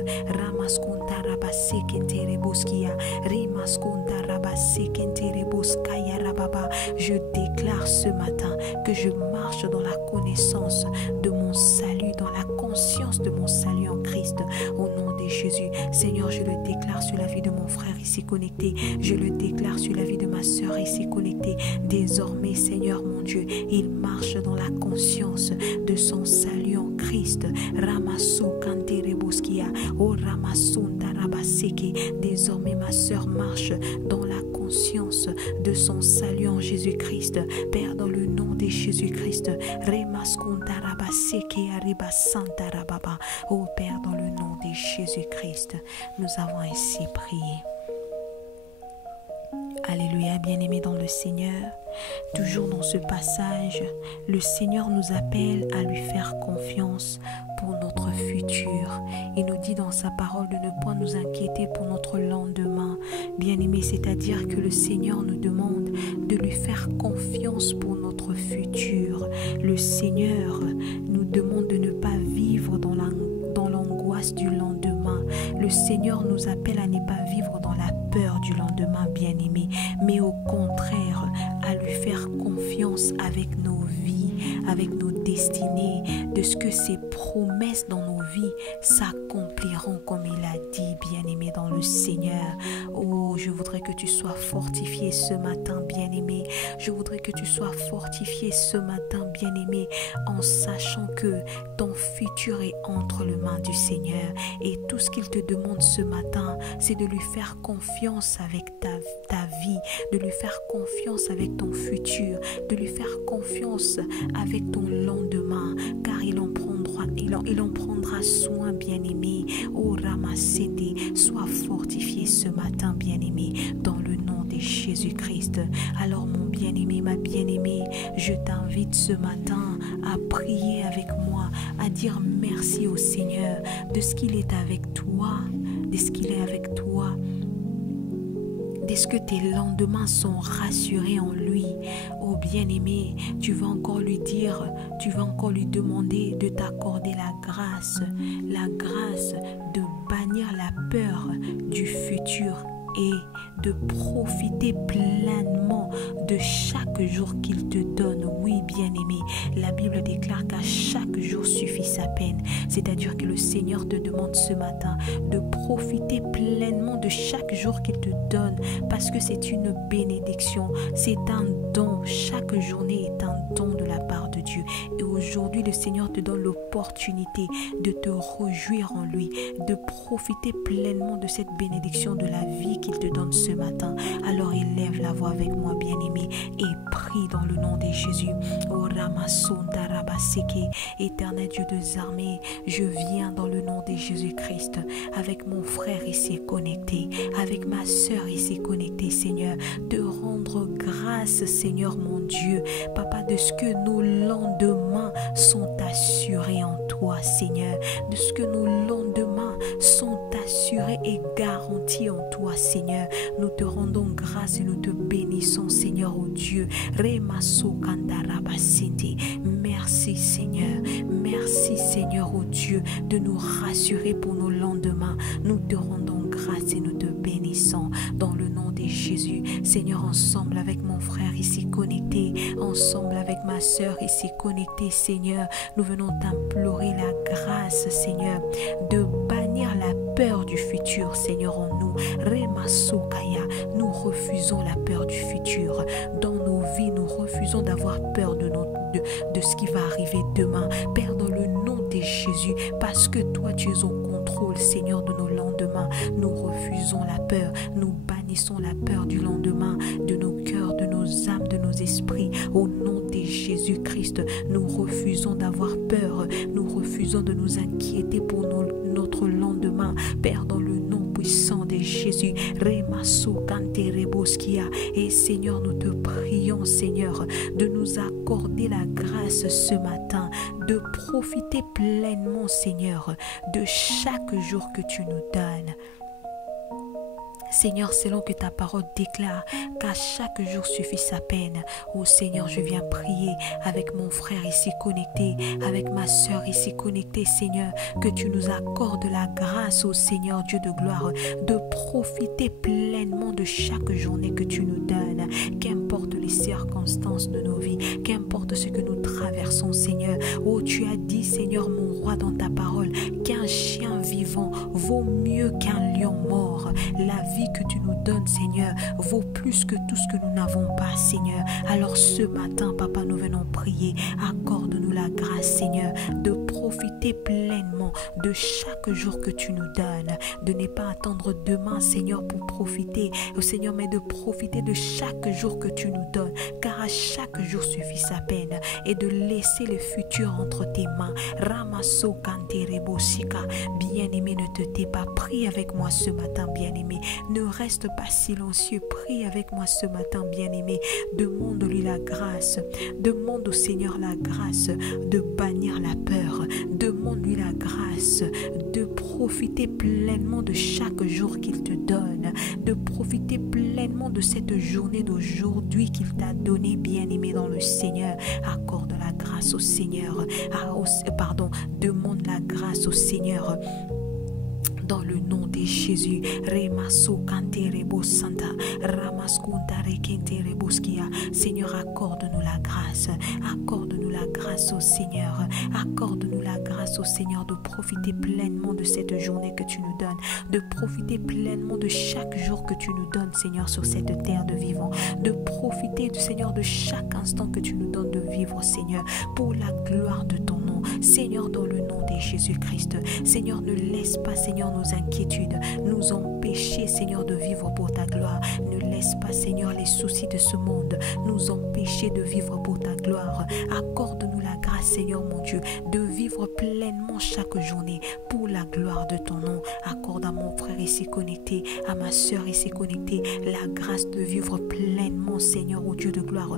je déclare ce matin que je marche dans la connaissance de mon salut, dans la conscience de mon salut en Christ. Au nom de Jésus, Seigneur, je le déclare sur la vie de mon frère ici connecté. Je le déclare sur la vie de ma soeur ici connectée. Désormais, Seigneur mon Dieu, il marche dans la conscience de son salut en Christ. Désormais, ma soeur marche dans la conscience de son salut en Jésus-Christ. Père, dans le nom de Jésus-Christ. Oh Père, dans le nom de Jésus-Christ, nous avons ainsi prié. Alléluia, bien-aimés dans le Seigneur. Toujours dans ce passage, le Seigneur nous appelle à lui faire confiance pour notre futur. Il nous dit dans sa parole de ne point nous inquiéter pour notre lendemain. Bien-aimés, c'est-à-dire que le Seigneur nous demande de lui faire confiance pour notre futur. Le Seigneur nous demande de ne pas vivre dans l'angoisse du lendemain. Le Seigneur nous appelle à ne pas vivre dans la peur du lendemain, bien-aimé, mais au contraire, à à lui faire confiance avec nos vies, avec nos destinées, de ce que ses promesses dans nos vies s'accompliront comme il a dit, bien-aimé dans le Seigneur. Oh, je voudrais que tu sois fortifié ce matin, bien-aimé. Je voudrais que tu sois fortifié ce matin, bien-aimé, en sachant que ton futur est entre les mains du Seigneur. Et tout ce qu'il te demande ce matin, c'est de lui faire confiance avec ta vie, de lui faire confiance avec ton futur, de lui faire confiance avec ton lendemain, car il en prendra soin, bien-aimé. Oh, Ramasete, sois fortifié ce matin, bien-aimé, dans le nom de Jésus-Christ. Alors, mon bien-aimé, ma bien-aimée, je t'invite ce matin à prier avec moi, à dire merci au Seigneur de ce qu'il est avec toi, de ce qu'il est avec toi. Est-ce que tes lendemains sont rassurés en lui? Oh bien-aimé, tu vas encore lui dire, tu vas encore lui demander de t'accorder la grâce de bannir la peur du futur et de profiter pleinement de chaque jour qu'il te donne. Oui, bien-aimé, la Bible déclare qu'à chaque jour suffit sa peine. C'est-à-dire que le Seigneur te demande ce matin de profiter pleinement de chaque jour qu'il te donne, parce que c'est une bénédiction, c'est un don. Chaque journée est un don de la part de Dieu. Et aujourd'hui, le Seigneur te donne l'opportunité de te réjouir en lui, de profiter pleinement de cette bénédiction de la vie qu'il te donne ce matin. Alors élève la voix avec moi, bien-aimé, et prie dans le nom de Jésus. Oh Ramasonda Rabaseke, éternel Dieu des armées, je viens dans le nom de Jésus-Christ avec mon frère ici connecté, avec ma soeur ici connectée, Seigneur, de rendre grâce, Seigneur mon Dieu, Papa, de ce que nos lendemains sont assurés en toi, Seigneur, de ce que nos lendemains sont assurés et garantis en toi, Seigneur. Nous te rendons grâce et nous te bénissons, Seigneur, oh Dieu. Merci, Seigneur. Merci, Seigneur, oh Dieu, de nous rassurer pour nos lendemains. Nous te rendons grâce et nous te bénissons dans le nom de Jésus. Seigneur, ensemble avec mon frère ici connecté, ensemble avec ma soeur ici connectée, Seigneur, nous venons t'implorer la grâce, Seigneur, de bannir la peur du futur, Seigneur, en nous. Remasokaya, nous refusons la peur du futur. Dans nos vies, nous refusons d'avoir peur de ce qui va arriver demain. Père, dans le nom de Jésus, parce que toi, tu es au contrôle, Seigneur, de nos lendemains. Nous refusons la peur. Nous bannissons la peur du lendemain de nos cœurs, de nos âmes, de nos esprits. Au nom de Jésus-Christ, nous refusons d'avoir peur. Nous refusons de nous inquiéter pour notre lendemain. Père, dans le nom puissant de Jésus, et Seigneur, nous te prions, Seigneur, de nous accorder la grâce ce matin, de profiter pleinement, Seigneur, de chaque jour que tu nous donnes. Seigneur, selon que ta parole déclare qu'à chaque jour suffit sa peine. Oh Seigneur, je viens prier avec mon frère ici connecté, avec ma soeur ici connectée, Seigneur, que tu nous accordes la grâce, oh Seigneur Dieu de gloire, de profiter pleinement de chaque journée que tu nous donnes. Qu'importe les circonstances de nos vies, qu'importe ce que nous traversons, Seigneur. Oh, tu as dit, Seigneur, mon roi, dans ta parole, qu'un chien vivant vaut mieux qu'un lion mort. La vie que tu nous donnes, Seigneur, vaut plus que tout ce que nous n'avons pas, Seigneur. Alors ce matin, Papa, nous venons prier. Accorde-nous la grâce, Seigneur, de profiter pleinement de chaque jour que tu nous donnes, de ne pas attendre demain, Seigneur, pour profiter, oh Seigneur, mais de profiter de chaque jour que tu nous donnes, car à chaque jour suffit sa peine, et de laisser le futur entre tes mains. Ramasso Kanterebosika, bien-aimé, ne te tais pas, prie avec moi ce matin, bien-aimé. Ne reste pas silencieux, prie avec moi ce matin, bien-aimé. Demande-lui la grâce, demande au Seigneur la grâce de bannir la peur, demande-lui la grâce de profiter pleinement de chaque jour qu'il te donne, de profiter pleinement de cette journée d'aujourd'hui qu'il t'a donnée, bien-aimé dans le Seigneur. Accorde la grâce au Seigneur, demande la grâce au Seigneur dans le nom de Jésus. Remaso kanterebo santa, ramaskunta rekenterebo skia. Seigneur, accorde-nous la grâce. Accorde-nous la grâce au Seigneur. Accorde-nous la grâce au Seigneur de profiter pleinement de cette journée que tu nous donnes, de profiter pleinement de chaque jour que tu nous donnes, Seigneur, sur cette terre de vivants, de profiter, Seigneur, de chaque instant que tu nous donnes de vivre, Seigneur, pour la gloire de ton nom, Seigneur, dans le nom de Jésus-Christ. Seigneur, ne laisse pas, Seigneur, nos inquiétudes nous empêcher, Seigneur, de vivre pour ta gloire. Ne laisse pas, Seigneur, les soucis de ce monde nous empêcher de vivre pour ta gloire. Accorde-nous la grâce, Seigneur mon Dieu, de vivre pleinement chaque journée pour la gloire de ton nom. Accorde à mon frère ici connecté, à ma soeur ici connectée, la grâce de vivre pleinement, Seigneur, au Dieu de gloire,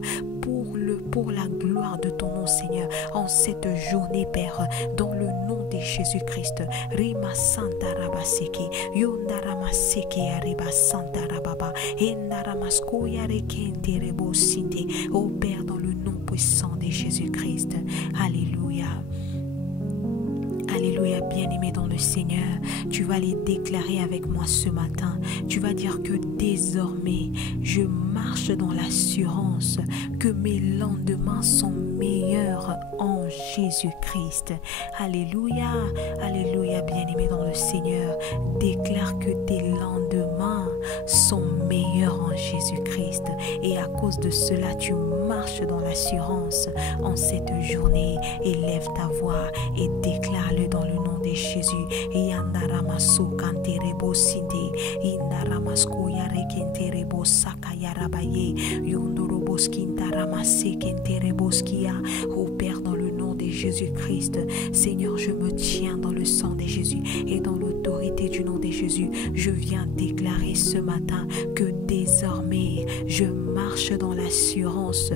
pour la gloire de ton nom, Seigneur, en cette journée, Père, dans le nom de Jésus-Christ. Rima Santa Rabaseki, Yondaramaseki Ariba Santa Rababa, Endaramaskoya Rekente Rebo Sinte, ô Père, dans le nom puissant de Jésus-Christ. Alléluia. Alléluia, bien-aimé dans le Seigneur, tu vas les déclarer avec moi ce matin. Tu vas dire que désormais, je marche dans l'assurance que mes lendemains sont meilleurs en Jésus-Christ. Alléluia, alléluia, bien-aimé dans le Seigneur. Déclare que tes lendemains sont meilleurs en Jésus-Christ. Et à cause de cela, tu marches dans l'assurance en cette journée. Élève ta voix et déclare-le dans le nom de Jésus. Yandaramaso kanterebo sinte, indaramasko yarekenterebo sakayarabaye, yondoroboskintaramase kentereboskia. Ô Père, dans le nom de Jésus-Christ, Seigneur, je me tiens dans le sang de Jésus et dans l'autorité du nom de Jésus. Je viens déclarer ce matin que désormais, je marche dans l'assurance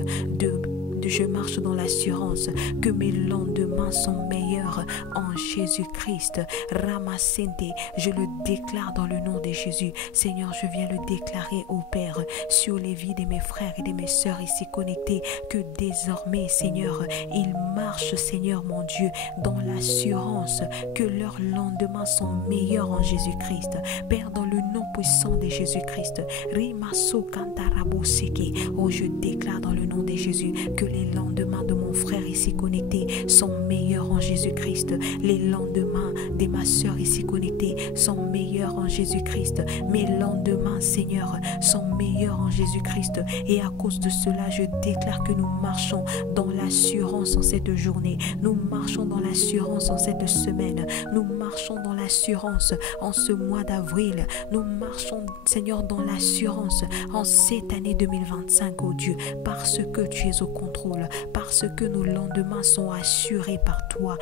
que mes lendemains sont meilleurs en Jésus-Christ. Ramasente, je le déclare dans le nom de Jésus. Seigneur, je viens le déclarer au Père sur les vies de mes frères et de mes sœurs ici connectés, que désormais, Seigneur, ils marchent, Seigneur mon Dieu, dans l'assurance que leurs lendemains sont meilleurs en Jésus-Christ. Père, dans le nom puissant de Jésus-Christ, Rimaso Kantaraboseke, oh, je déclare dans le nom de Jésus que les lendemains de mon frère ici connecté sont meilleurs en Jésus-Christ. Les lendemains de ma soeur ici connectée sont meilleurs en Jésus-Christ. Mes lendemains, Seigneur, sont meilleurs en Jésus-Christ. Et à cause de cela, je déclare que nous marchons dans l'assurance en cette journée. Nous marchons dans l'assurance en cette semaine. Nous marchons dans l'assurance en ce mois d'avril. Nous marchons, Seigneur, dans l'assurance en cette année 2025, oh Dieu, parce que tu es au contrôle, parce que nos lendemains sont assurés par toi.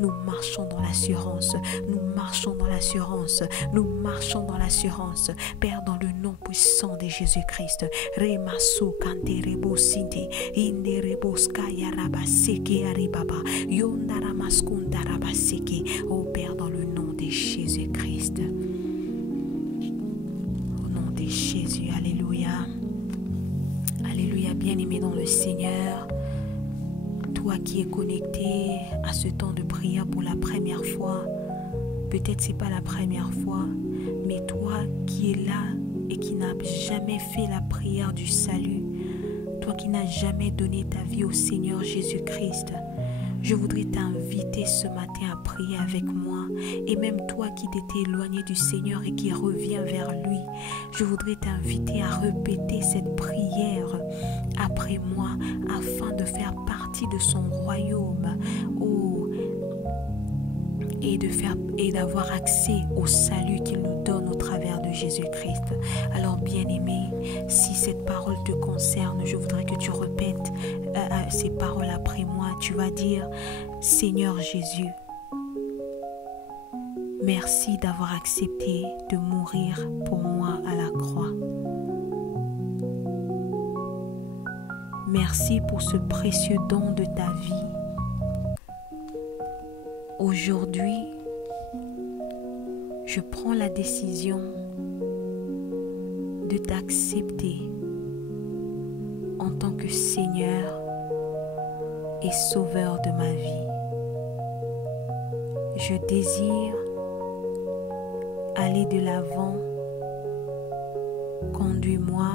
Nous marchons dans l'assurance, nous marchons dans l'assurance, nous marchons dans l'assurance, Père, dans le nom puissant de Jésus-Christ. Remaso kanterebo sinte, inderebo skaya rabaseke aribaba, yondaramaskunda rabaseke, oh Père, dans le nom de Jésus-Christ. Au nom de Jésus, alléluia. Alléluia, bien-aimé dans le Seigneur, toi qui es connecté à ce temps de prière pour la première fois, peut-être c'est pas la première fois, mais toi qui es là et qui n'as jamais fait la prière du salut, toi qui n'as jamais donné ta vie au Seigneur Jésus-Christ, je voudrais t'inviter ce matin à prier avec moi. Et même toi qui t'étais éloigné du Seigneur et qui reviens vers lui, je voudrais t'inviter à répéter cette prière après moi afin de faire partie de son royaume et d'avoir accès au salut qu'il nous donne au travers de Jésus-Christ. Alors bien-aimé, si cette parole te concerne, je voudrais que tu répètes ces paroles après moi. Tu vas dire: Seigneur Jésus, merci d'avoir accepté de mourir pour moi à la croix. Merci pour ce précieux don de ta vie. Aujourd'hui, je prends la décision de t'accepter en tant que Seigneur et Sauveur de ma vie. Je désire aller de l'avant. Conduis-moi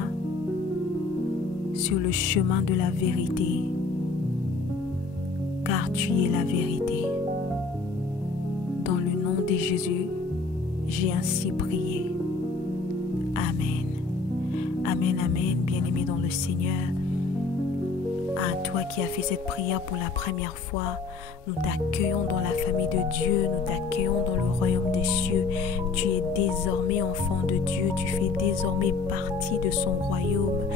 sur le chemin de la vérité, car tu es la vérité. Dans le nom de Jésus, j'ai ainsi prié. Amen. Amen, amen, bien-aimé dans le Seigneur. À toi qui as fait cette prière pour la première fois, nous t'accueillons dans la famille de Dieu, nous t'accueillons dans le royaume des cieux. Tu es désormais enfant de Dieu, tu fais désormais partie de son royaume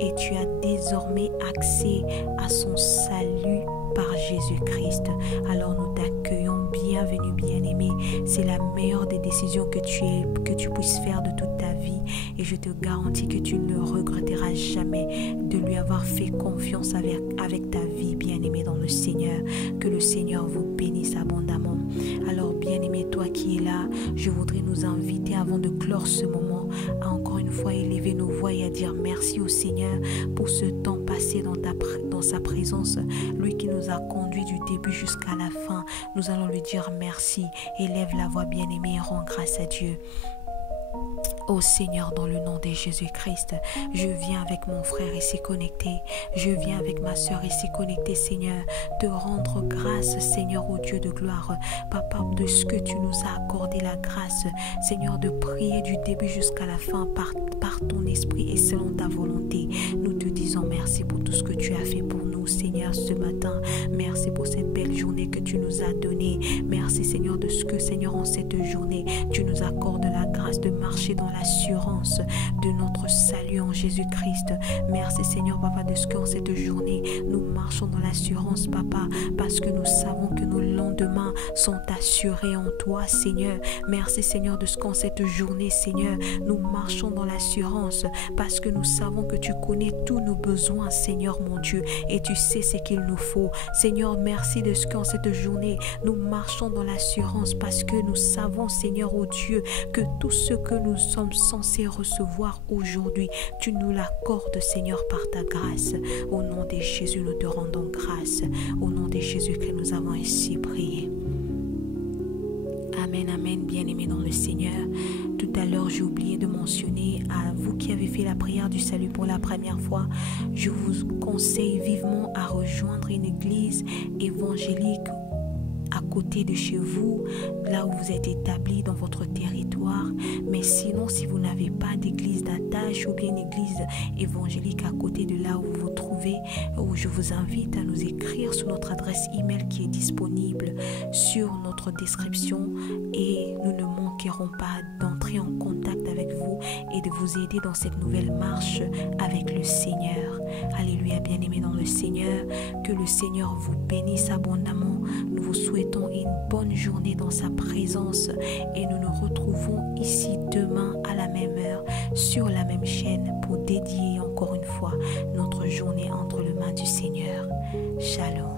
et tu as désormais accès à son salut par Jésus-Christ. Alors nous t'accueillons, bienvenue bien-aimé. C'est la meilleure des décisions que tu puisses faire de toute ta vie et je te garantis que tu ne regretteras jamais de lui avoir fait confiance avec ta vie, bien-aimé dans le Seigneur. Que le Seigneur vous bénisse abondamment. Alors bien-aimé, toi qui es là, je voudrais nous inviter avant de clore ce moment à encore une fois élever nos voix et à dire merci au Seigneur pour ce temps passé dans sa présence, lui qui nous a conduits du début jusqu'à la fin. Nous allons lui dire merci. Élève la voix, bien-aimé, et rends grâce à Dieu. Ô Seigneur, dans le nom de Jésus-Christ, je viens avec mon frère ici connecté. Je viens avec ma soeur ici connectée, Seigneur, te rendre grâce, Seigneur, ô Dieu de gloire. Papa, de ce que tu nous as accordé la grâce, Seigneur, de prier du début jusqu'à la fin par ton esprit et selon ta volonté. Nous te disons merci pour tout ce que tu as fait pour nous, Seigneur, ce matin. Merci pour cette belle journée que tu nous as donnée. Merci, Seigneur, de ce que, Seigneur, en cette journée, tu nous accordes la grâce de marcher dans l'assurance de notre salut en Jésus-Christ. Merci, Seigneur, Papa, de ce qu'en cette journée, nous marchons dans l'assurance, Papa, parce que nous savons que nos lendemains sont assurés en toi, Seigneur. Merci, Seigneur, de ce qu'en cette journée, Seigneur, nous marchons dans l'assurance parce que nous savons que tu connais tous nos besoins, Seigneur, mon Dieu, et tu sais ce qu'il nous faut. Seigneur, merci de ce qu'en cette journée, nous marchons dans l'assurance parce que nous savons, Seigneur, oh Dieu, que tout ce que nous sommes censés recevoir aujourd'hui, tu nous l'accordes, Seigneur, par ta grâce. Au nom de Jésus, nous te rendons grâce. Au nom de Jésus que nous avons ainsi prié. Amen, amen, bien-aimés dans le Seigneur. Tout à l'heure, j'ai oublié de mentionner à vous qui avez fait la prière du salut pour la première fois, je vous conseille vivement à rejoindre une église évangélique à côté de chez vous, là où vous êtes établi dans votre territoire. Mais sinon, si vous n'avez pas d'église d'attache ou bien une église évangélique à côté de là où vous vous trouvez, je vous invite à nous écrire sur notre adresse email qui est disponible sur notre description et nous ne manquerons pas d'entrer en contact avec vous et de vous aider dans cette nouvelle marche avec le Seigneur. Alléluia, bien-aimés dans le Seigneur, que le Seigneur vous bénisse abondamment. Nous vous souhaitons une bonne journée dans sa présence et nous nous retrouvons ici demain à la même heure sur la même chaîne pour dédier encore une fois notre journée entre les mains du Seigneur. Shalom.